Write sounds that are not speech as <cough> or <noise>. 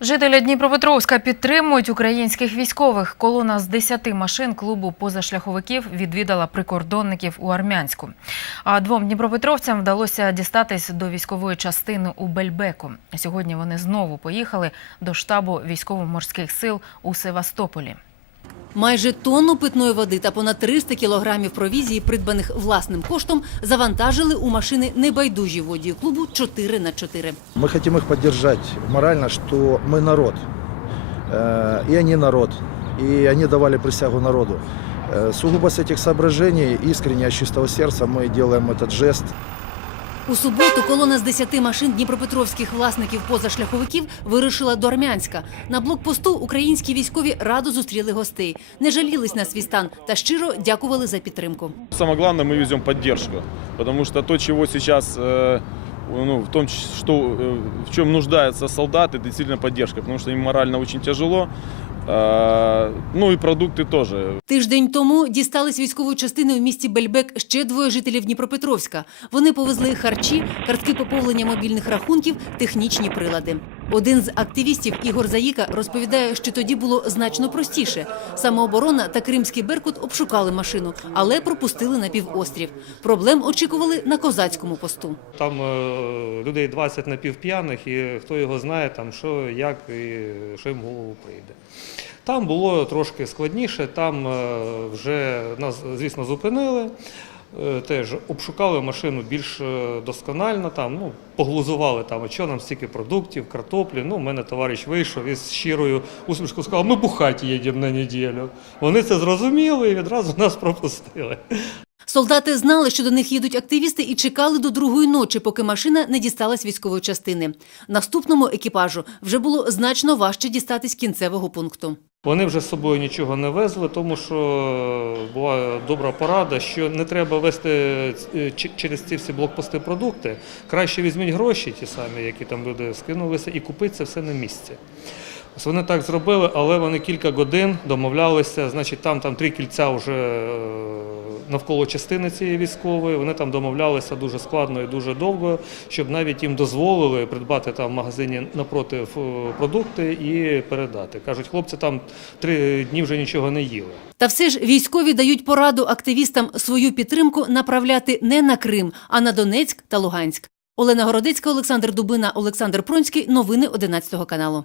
Жителі Дніпропетровська підтримують українських військових. Колона з 10 машин клубу позашляховиків відвідала прикордонників у Армянську. А двом дніпропетровцям вдалося дістатись до військової частини у Бельбеку. Сьогодні вони знову поїхали до штабу військово-морських сил у Севастополі. Майже тонну питної води та понад 300 кілограмів провізії, придбаних власним коштом, завантажили у машини небайдужі водії клубу 4 на 4 Мы хотим их поддержать морально, что мы народ, э, и они народ, и они давали присягу народу. Э, Сугубо с этих соображений, искренне, от чистого сердца мы делаем этот жест. У суботу колона з 10 машин дніпропетровських власників позашляховиків вирушила до Армянська. На блокпосту українські військові радо зустріли гостей, не жалілись на свій стан та щиро дякували за підтримку. Самое главное, мы везем поддержку, потому что то, чего сейчас, э, ну, в том, что, э, в чем нуждаются солдаты, это действительно поддержка, потому что им морально очень тяжело, Э, ну і продукти теж. Тиждень тому дістались військової частини в місті Бельбек ще двоє жителів Дніпропетровська. Вони повезли харчі, картки поповнення мобільних рахунків, технічні прилади. Один з активістів Ігор Заїка розповідає, що тоді було значно простіше. Самооборона та кримський беркут обшукали машину, але пропустили на півострів. Проблем очікували на козацькому посту. Там е, людей 20 напівп'яних, і хто його знає, там що, як і що їм голову прийде. Там було трошки складніше, там е, вже нас, звісно, зупинили. Е, Теж обшукали машину більш е, досконально, там, ну, поглузували, там, а що нам стільки продуктів, картоплі. Ну, у мене товариш вийшов із щирою усмішкою сказав, ми бухати їдемо на неділю. Вони це зрозуміли і відразу <laughs> нас пропустили. Солдати знали, що до них їдуть активісти, і чекали до другої ночі, поки машина не дісталась військової частини. Наступному екіпажу вже було значно важче дістатись кінцевого пункту. Вони вже з собою нічого не везли, тому що була добра порада, що не треба вести е, через ці всі блокпости продукти. Краще візьміть гроші, ті самі, які там люди скинулися, і купити це все на місці. Вони так зробили, але вони кілька годин домовлялися. Значить, там, там три кільця вже е, навколо частини цієї військової. Вони там домовлялися дуже складно і дуже довго, щоб навіть їм дозволили придбати там в магазині напроти е, продукти і передати. Кажуть, хлопці там три дні вже нічого не їли. Та все ж військові дають пораду активістам свою підтримку направляти не на Крим, а на Донецьк та Луганськ. Олена Городецька, Олександр Дубина, Олександр Пронський. Новини 11 каналу.